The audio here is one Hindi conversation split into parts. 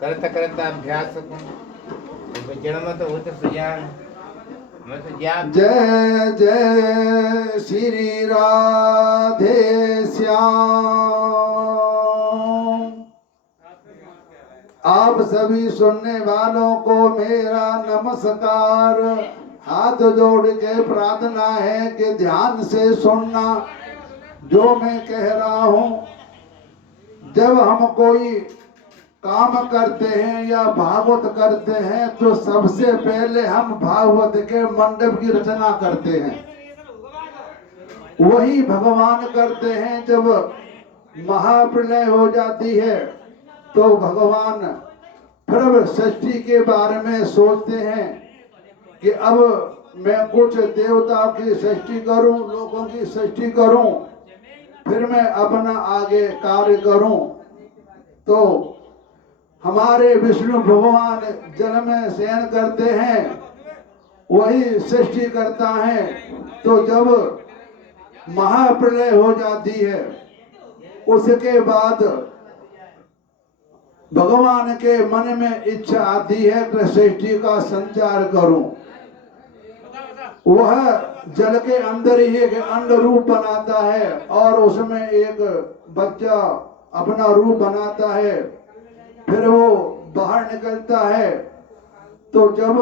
करता करता अभ्यास जन्म तो होते सुजान जय जय श्री राधे श्याम। आप सभी सुनने वालों को मेरा नमस्कार। हाथ जोड़ के प्रार्थना है कि ध्यान से सुनना जो मैं कह रहा हूँ। जब हम कोई काम करते हैं या भागवत करते हैं तो सबसे पहले हम भागवत के मंडप की रचना करते हैं। वही भगवान करते हैं। जब महाप्रलय हो जाती है तो भगवान फिर सृष्टि के बारे में सोचते हैं कि अब मैं कुछ देवताओं की सृष्टि करूं, लोगों की सृष्टि करूं, फिर मैं अपना आगे कार्य करूं। तो हमारे विष्णु भगवान जल में शयन करते हैं, वही सृष्टि करता है। तो जब महाप्रलय हो जाती है उसके बाद भगवान के मन में इच्छा आती है कि सृष्टि का संचार करूं। वह जल के अंदर ही एक अंड रूप बनाता है और उसमें एक बच्चा अपना रूप बनाता है। फिर वो बाहर निकलता है तो जब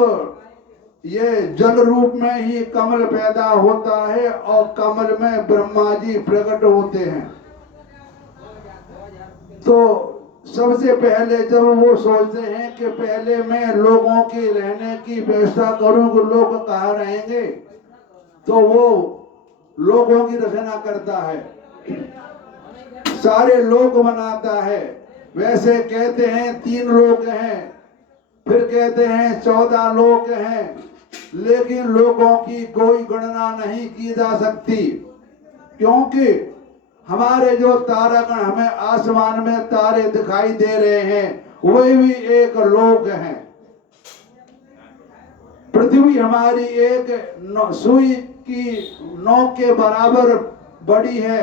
ये जल रूप में ही कमल पैदा होता है और कमल में ब्रह्मा जी प्रकट होते हैं। तो सबसे पहले जब वो सोचते हैं कि पहले मैं लोगों की रहने की व्यवस्था करूं कि लोग कहाँ रहेंगे, तो वो लोगों की रचना करता है, सारे लोग बनाता है। वैसे कहते हैं 3 लोग हैं, फिर कहते हैं 14 लोग हैं, लेकिन लोगों की कोई गणना नहीं की जा सकती, क्योंकि हमारे जो तारागण हमें आसमान में तारे दिखाई दे रहे हैं वे भी एक लोक हैं। पृथ्वी हमारी एक सुई की नोक के बराबर बड़ी है,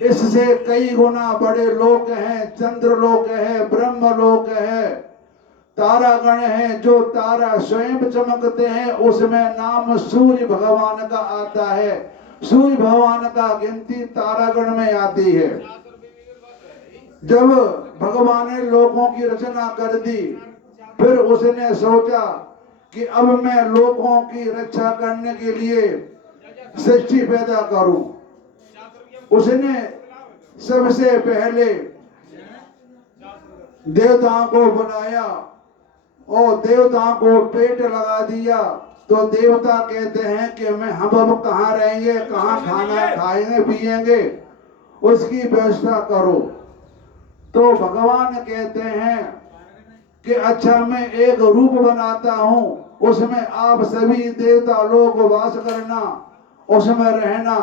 इससे कई गुना बड़े लोक हैं। चंद्र लोक है, ब्रह्म लोक है, तारागण है। जो तारा स्वयं चमकते हैं उसमें नाम सूर्य भगवान का आता है। सूर्य भगवान का गिनती तारागण में आती है। जब भगवान ने लोगों की रचना कर दी, फिर उसने सोचा कि अब मैं लोगों की रक्षा करने के लिए सृष्टि पैदा करूं। उसने सबसे पहले देवताओं को बुलाया और देवताओं को पेट लगा दिया। तो देवता कहते हैं कि हम अब कहाँ रहेंगे, कहाँ खाना खाएंगे पिएंगे, उसकी व्यवस्था करो। तो भगवान कहते हैं कि अच्छा मैं एक रूप बनाता हूँ, उसमें आप सभी देवता लोग वास करना, उसमें रहना।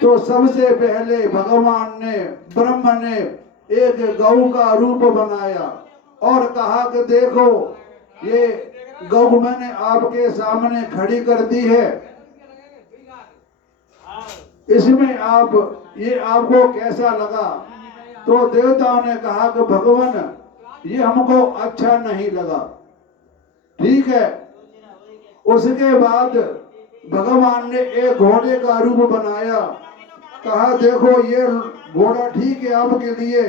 तो सबसे पहले भगवान ने, ब्रह्म ने एक गौ का रूप बनाया और कहा कि देखो ये गौ मैंने आपके सामने खड़ी कर दी है, इसमें आप ये आपको कैसा लगा? तो देवताओं ने कहा कि भगवान ये हमको अच्छा नहीं लगा। ठीक है। उसके बाद भगवान ने एक घोड़े का रूप बनाया, कहा देखो ये घोड़ा ठीक है आपके लिए।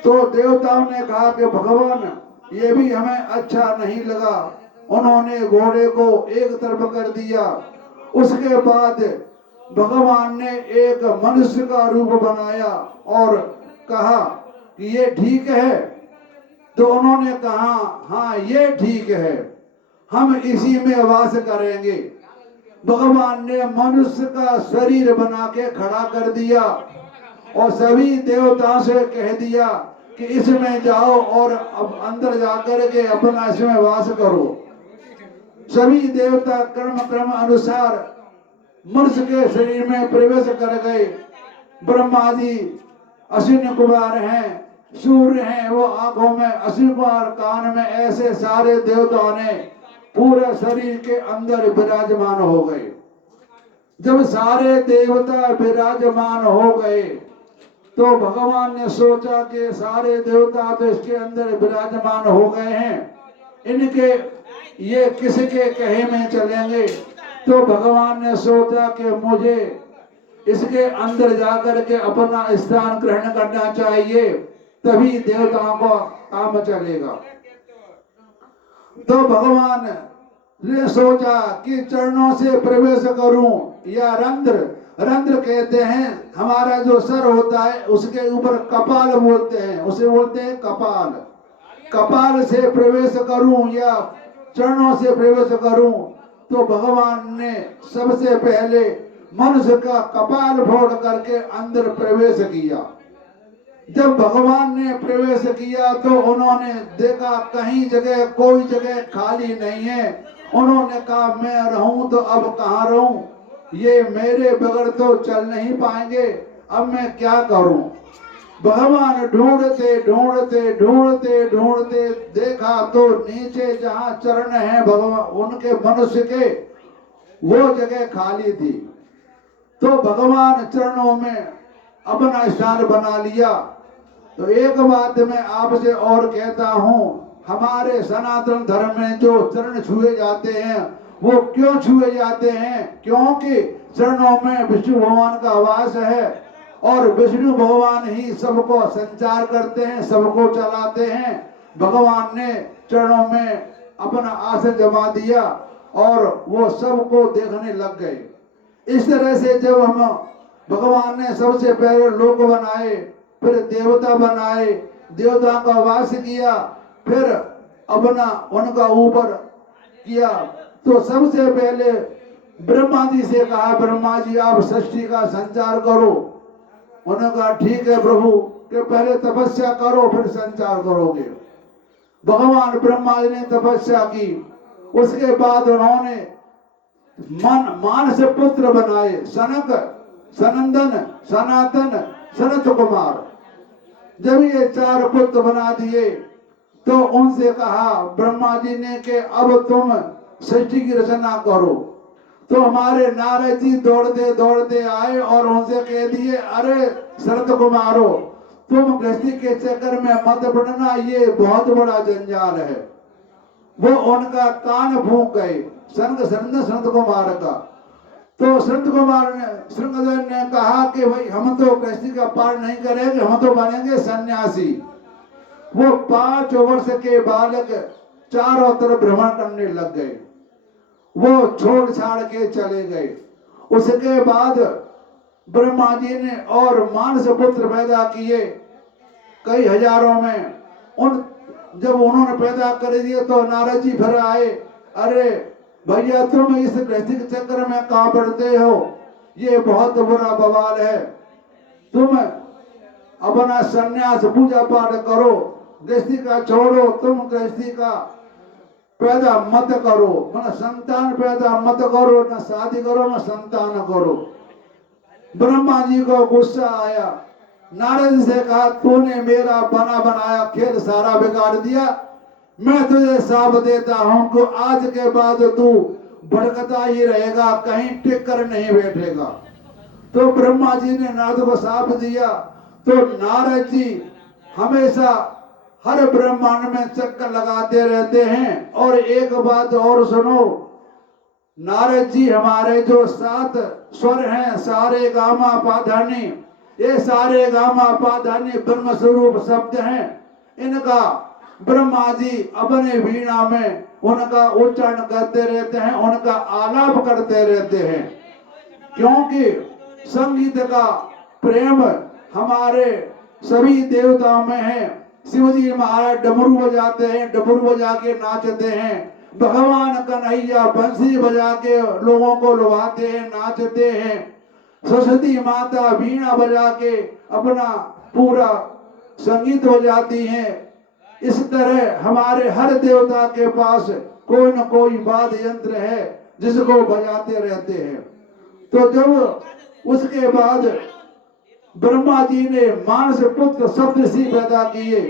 तो देवताओं ने कहा कि भगवान ये भी हमें अच्छा नहीं लगा। उन्होंने घोड़े को एक तरफ कर दिया। उसके बाद भगवान ने एक मनुष्य का रूप बनाया और कहा कि ये ठीक है। तो उन्होंने कहा हाँ ये ठीक है, हम इसी में वास करेंगे। भगवान ने मनुष्य का शरीर बना के खड़ा कर दिया और सभी देवताओं से कह दिया कि इसमें जाओ और अब अंदर जाकर के अपना इसमें वास करो। सभी देवता क्रम अनुसार मनुष्य के शरीर में प्रवेश कर गए। ब्रह्मा जी अश्विनी कुमार हैं, सूर्य हैं, वो आंखों में अश्विनी कुमार, कान में, ऐसे सारे देवताओं ने पूरे शरीर के अंदर विराजमान हो गए। जब सारे देवता विराजमान हो गए तो भगवान ने सोचा कि सारे देवता तो इसके अंदर विराजमान हो गए हैं, इनके ये किसके कहे में चलेंगे। तो भगवान ने सोचा कि मुझे इसके अंदर जाकर के अपना स्थान ग्रहण करना चाहिए, तभी देवताओं का काम चलेगा। तो भगवान ने सोचा कि चरणों से प्रवेश करूं या रंध्र, रंध्र कहते हैं हमारा जो सर होता है उसके ऊपर कपाल बोलते हैं, उसे बोलते हैं कपाल। कपाल से प्रवेश करूं या चरणों से प्रवेश करूं। तो भगवान ने सबसे पहले मनुष्य का कपाल फोड़ करके अंदर प्रवेश किया। जब भगवान ने प्रवेश किया तो उन्होंने देखा कहीं जगह कोई जगह खाली नहीं है। उन्होंने कहा मैं रहूं तो अब कहाँ रहूं, ये मेरे बगैर तो चल नहीं पाएंगे, अब मैं क्या करूं। भगवान ढूंढते ढूंढते ढूंढते ढूंढते देखा तो नीचे जहां चरण है भगवान उनके मनुष्य के, वो जगह खाली थी। तो भगवान चरणों में अपना स्थान बना लिया। तो एक बात मैं आपसे और कहता हूं, हमारे सनातन धर्म में जो चरण छुए जाते हैं वो क्यों छुए जाते हैं? क्योंकि चरणों में विष्णु भगवान का वास है और विष्णु भगवान ही सबको संचार करते हैं, सबको चलाते हैं। भगवान ने चरणों में अपना आसन जमा दिया और वो सबको देखने लग गए। इस तरह से जब हम भगवान ने सबसे पहले लोक बनाए, फिर देवता बनाए, देवता का वास किया, फिर अपना उनका ऊपर किया। तो सबसे पहले ब्रह्मा जी से कहा, ब्रह्मा जी आप सृष्टि का संचार करो। उन्होंने कहा ठीक है प्रभु, कि पहले तपस्या करो फिर संचार करोगे। भगवान ब्रह्मा जी ने तपस्या की, उसके बाद उन्होंने मानस पुत्र बनाए, सनक, सनंदन, सनातन, सनत कुमार। जब ये 4 पुत्र बना दिए तो उनसे कहा ब्रह्मा जी ने कि अब तुम सृष्टि की रचना करो। तो हमारे नारद जी दौड़ते दौड़ते आए और उनसे कह दिए अरे सनत कुमारो, तुम गृहस्थी के चक्कर में मत पड़ना, ये बहुत बड़ा जंजाल है। वो उनका कान फूंक गए संत कुमार का। तो संत कुमार ने श्रृंगदेव ने कहा कि भाई हम तो गृहस्थी का पार नहीं करेंगे, हम तो बनेंगे सन्यासी। वो 5 वर्ष के बालक चारों तरफ भ्रमण करने लग गए, वो छोड़ छाड़ के चले गए। उसके बाद ब्रह्मा जी ने और मानस पुत्र पैदा किए कई हजारों में। उन जब उन्होंने पैदा कर दिए तो नारद जी फिर आए, अरे भैया तुम इस गृहस्थी के चक्कर में कहाँ पड़ते हो, ये बहुत बुरा बवाल है, तुम अपना सन्यास पूजा पाठ करो, गृहस्थी का छोड़ो, तुम गृहस्थी का पैदा मत करो, मतलब संतान पैदा मत करो, न शादी करो न संतान करो। ब्रह्मा जी को गुस्सा आया, नारद से कहा तूने मेरा बना बनाया खेल सारा बिगाड़ दिया, मैं तुझे साफ देता हूं कि आज के बाद तू भड़कता ही रहेगा, कहीं टिक कर नहीं बैठेगा। तो ब्रह्मा जी ने नारद को साफ दिया। तो नारद जी हमेशा हर ब्रह्मांड में चक्कर लगाते रहते हैं। और एक बात और सुनो, नारद जी हमारे जो 7 स्वर हैं, सारे गामा पाधानी, ये सारे गामा पाधानी ब्रह्म स्वरूप शब्द हैं। इनका ब्रह्मा जी अपने वीणा में उनका उच्चारण करते रहते हैं, उनका आलाप करते रहते हैं, क्योंकि संगीत का प्रेम हमारे सभी देवताओं में है। शिव जी महाराज डमरू बजाते हैं, डमरू बजा के नाचते हैं। भगवान कन्हैया बंसी बजा के लोगों को लुभाते हैं, नाचते हैं। सरस्वती माता वीणा बजा के अपना पूरा संगीत बजाती हैं। इस तरह हमारे हर देवता के पास कोई न कोई वाद्य यंत्र है जिसको बजाते रहते हैं। तो जब उसके बाद ब्रह्मा जी ने मानस पुत्र सप्तऋषि पैदा किए,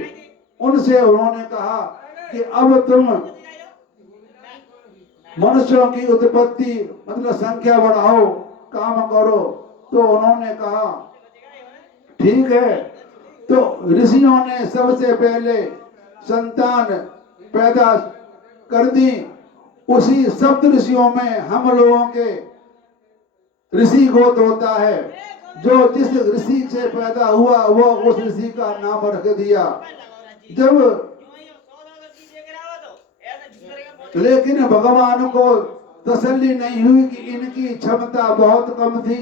उनसे उन्होंने कहा कि अब तुम मनुष्यों की उत्पत्ति मतलब संख्या बढ़ाओ काम करो। तो उन्होंने कहा ठीक है। तो ऋषियों ने सबसे पहले संतान पैदा कर दी। उसी सप्त ऋषियों में हम लोगों के ऋषि गोत्र होता है। जो जिस ऋषि से पैदा हुआ वो उस ऋषि का नाम रख दिया। जब लेकिन भगवान को तसल्ली नहीं हुई कि इनकी क्षमता बहुत कम थी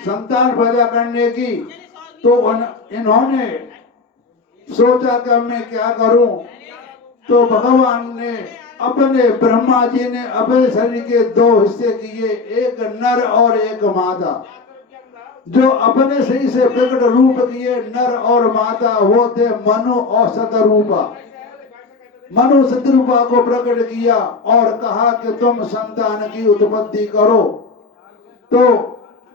संतान पैदा करने की, तो इन्होंने सोचा कि मैं क्या करूं। तो भगवान ने अपने ब्रह्मा जी ने अपने शरीर के दो हिस्से किए, एक नर और एक मादा। जो अपने शरीर से प्रकट रूप किए नर और मादा वो थे मनु और शतरूपा। मनु शतरूपा को प्रकट किया और कहा कि तुम संतान की उत्पत्ति करो। तो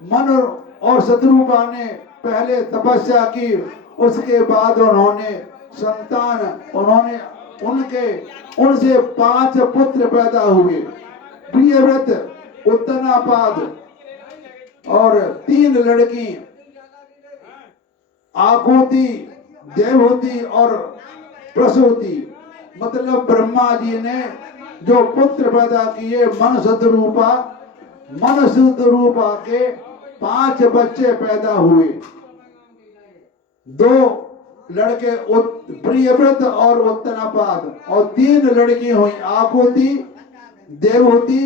मनु और शतरूपा ने पहले तपस्या की, उसके बाद उन्होंने उनसे 5 पुत्र पैदा हुए। प्रियव्रत, उत्तनापाद और 3 लड़की आकुति, देवहूति और प्रसूति। मतलब ब्रह्मा जी ने जो पुत्र पैदा किए मनुष्य के 5 बच्चे पैदा हुए। 2 लड़के प्रियव्रत और उत्तनापाद और 3 लड़की हुई आकुति, देवहूति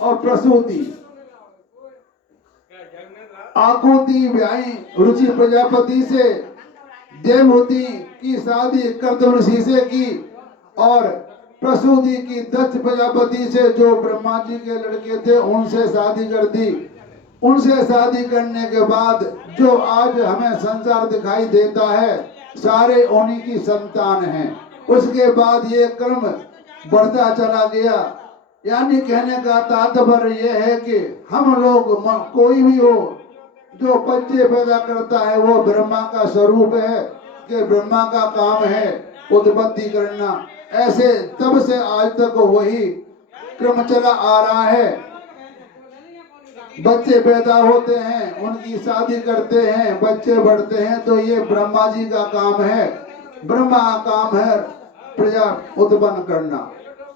और प्रसूति। आकुति ब्याही रुचि प्रजापति से, देवहूति की शादी कर्दम ऋषि से की और प्रसूति की दक्ष प्रजापति से, जो ब्रह्मा जी के लड़के थे उनसे शादी कर दी। उनसे शादी करने के बाद जो आज हमें संसार दिखाई देता है सारे उन्हीं की संतान हैं। उसके बाद ये क्रम बढ़ता चला गया। यानी कहने का तात्पर्य यह है कि हम लोग कोई भी हो जो बच्चे पैदा करता है वो ब्रह्मा का स्वरूप है, कि ब्रह्मा का काम है उत्पत्ति करना। ऐसे तब से आज तक वही क्रम चला आ रहा है। बच्चे पैदा होते हैं, उनकी शादी करते हैं, बच्चे बढ़ते हैं, तो ये ब्रह्मा जी का काम है। ब्रह्मा का काम है प्रजा उत्पन्न करना।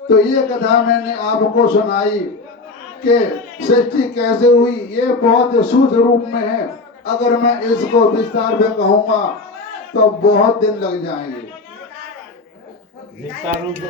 तो ये कथा मैंने आपको सुनाई कि सृष्टि कैसे हुई। ये बहुत सूक्ष्म रूप में है। अगर मैं इसको विस्तार में कहूँगा तो बहुत दिन लग जाएंगे। विस्तार रूप से